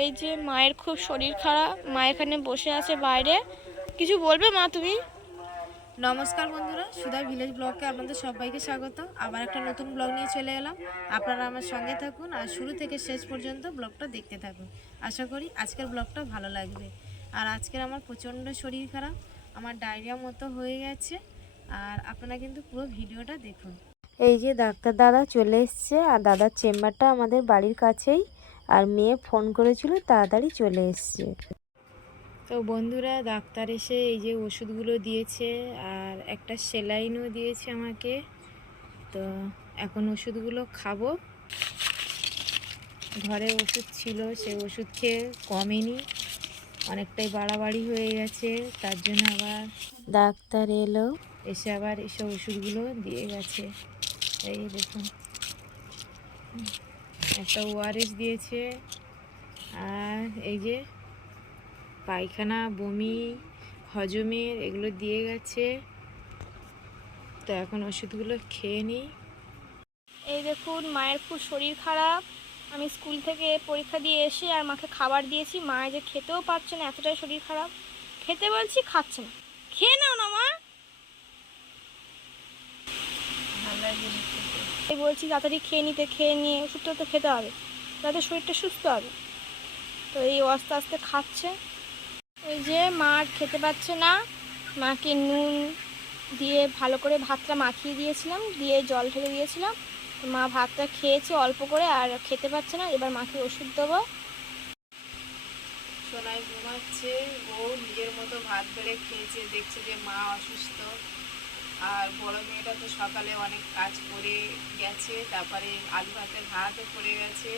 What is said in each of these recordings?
এই যে মায়ের খুব শরীর খারাপ, মা এখানে বসে আছে বাইরে। কিছু বলবে মা তুমি? নমস্কার বন্ধুরা সুধা ভিলেজ ব্লগকে আপনাদের সবাইকে স্বাগত আবার একটা নতুন ব্লগ নিয়ে চলে এলাম। আপনারা আমার সঙ্গে থাকুন আর শুরু থেকে শেষ পর্যন্ত ব্লগটা দেখতে থাকুন। আশা করি আজকের ব্লগটা ভালো লাগবে। আর আজকের আমার প্রচণ্ড শরীর খারাপ, আমার ডায়রিয়া মতো হয়ে গেছে। আর আপনারা কিন্তু পুরো ভিডিওটা দেখুন। এই যে ডাক্তার দাদা চলে এসছে, আর দাদার চেম্বারটা আমাদের বাড়ির কাছেই। আর মেয়ে ফোন করেছিল তাড়াতাড়ি চলে এসছে। তো বন্ধুরা ডাক্তার এসে এই যে ওষুধগুলো দিয়েছে আর একটা সেলাইনও দিয়েছে আমাকে। তো এখন ওষুধগুলো খাব। ঘরে ওষুধ ছিল সেই ওষুধ খেয়ে কমেনি। অনেকটাই বাড়াবাড়ি হয়ে গেছে তার জন্য আবার ডাক্তার এলো। এসে আবার এসব ওষুধগুলো দিয়ে গেছে। এই দেখুন। একটা ওআরএস দিয়েছে। আর এই যে পায়খানা বমি হজমের এগুলো দিয়ে গেছে। তো এখন ওষুধগুলো খেয়ে নিই। এই দেখুন মায়ের খুব শরীর খারাপ। আমি স্কুল থেকে পরীক্ষা দিয়ে এসে আর মাকে খাবার দিয়েছি। মা যে খেতেও পারছে না এতটাই শরীর খারাপ। খেতে বলছি খাচ্ছে না। খেয়ে নাও না মা। এই বলছি তাড়াতাড়ি খেয়ে নিতে, খেয়ে নিয়ে ওষুধটা তো খেতে হবে। যাতে শরীরটা সুস্থ হবে। তো এই আস্তে আস্তে খাচ্ছে। ওই যে মা খেতে পাচ্ছে না। মাকে নুন দিয়ে ভালো করে ভাতটা মাখিয়ে দিয়েছিলাম, দিয়ে জল ঢেলে দিয়েছিলাম। মা ভাতটা খেয়েছে অল্প করে আর খেতে পাচ্ছে না। এবার মাকে ওষুধ দেবো। সোনাই ঘুমাচ্ছে। ও নিজের মতো ভাত বেড়ে খেয়েছে। দেখছে যে মা অসুস্থ। আর বড় মেয়েটা তো সকালে অনেক কাজ করে গেছে, তারপরে আলু ভাতের ভাতও করে গেছে,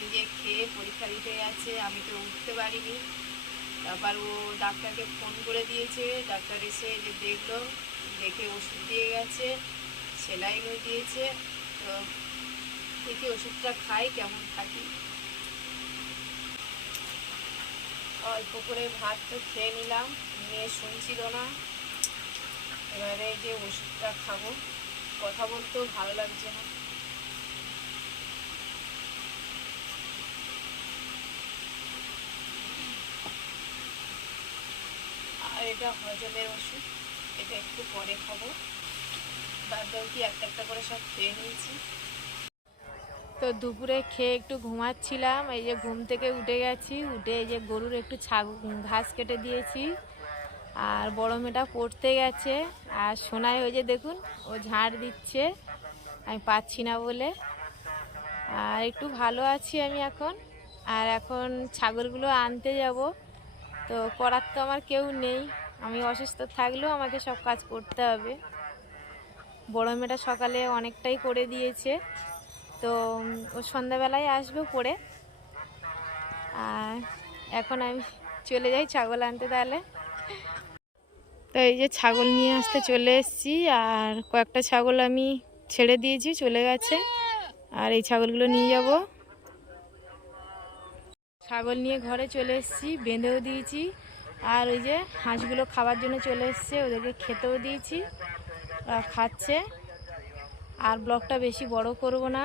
নিজে খেয়ে পরীক্ষা দিতে গেছে, আমি তো উঠতে পারিনি। তারপর ও ডাক্তারকে ফোন করে দিয়েছে, ডাক্তার এসে যে দেখল, দেখে ওষুধ দিয়ে গেছে সেলাইনও দিয়েছে, তো দেখি ওষুধটা খাই, কেমন থাকি? অল্প করে ভাত তো খেয়ে নিলাম নিয়ে শুনছিল না। এবারে যে ওষুধটা খাব, কথা বলতেও ভালো লাগছে না। আর এটা হজমের ওষুধ, এটা একটু পরে খাব। বাদ কি একটা একটা করে সব খেয়ে নিয়েছি। তো দুপুরে খেয়ে একটু ঘুমাচ্ছিলাম, এই যে ঘুম থেকে উঠে গেছি, উঠে এই যে গরুর একটু ছাগ ঘাস কেটে দিয়েছি। আর বড় মেয়েটা পড়তে গেছে আর সোনাই ওই যে দেখুন, ও ঝাড় দিচ্ছে। আমি পাচ্ছি না বলে। আর একটু ভালো আছি আমি এখন। আর এখন ছাগলগুলো আনতে যাব। তো করার তো আমার কেউ নেই। আমি অসুস্থ থাকলেও আমাকে সব কাজ করতে হবে। বড় মেয়েটা সকালে অনেকটাই করে দিয়েছে। তো ও সন্ধ্যাবেলায় আসবে পরে আর এখন আমি চলে যাই ছাগল আনতে তাহলে। তো এই যে ছাগল নিয়ে আসতে চলে এসেছি, আর কয়েকটা ছাগল আমি ছেড়ে দিয়েছি, চলে গেছে। আর এই ছাগলগুলো নিয়ে যাব। ছাগল নিয়ে ঘরে চলে এসেছি, বেঁধেও দিয়েছি। আর ওই যে হাঁসগুলো খাবার জন্য চলে এসছে, ওদেরকে খেতেও দিয়েছি। খাচ্ছে। আর ব্লগটা বেশি বড় করব না।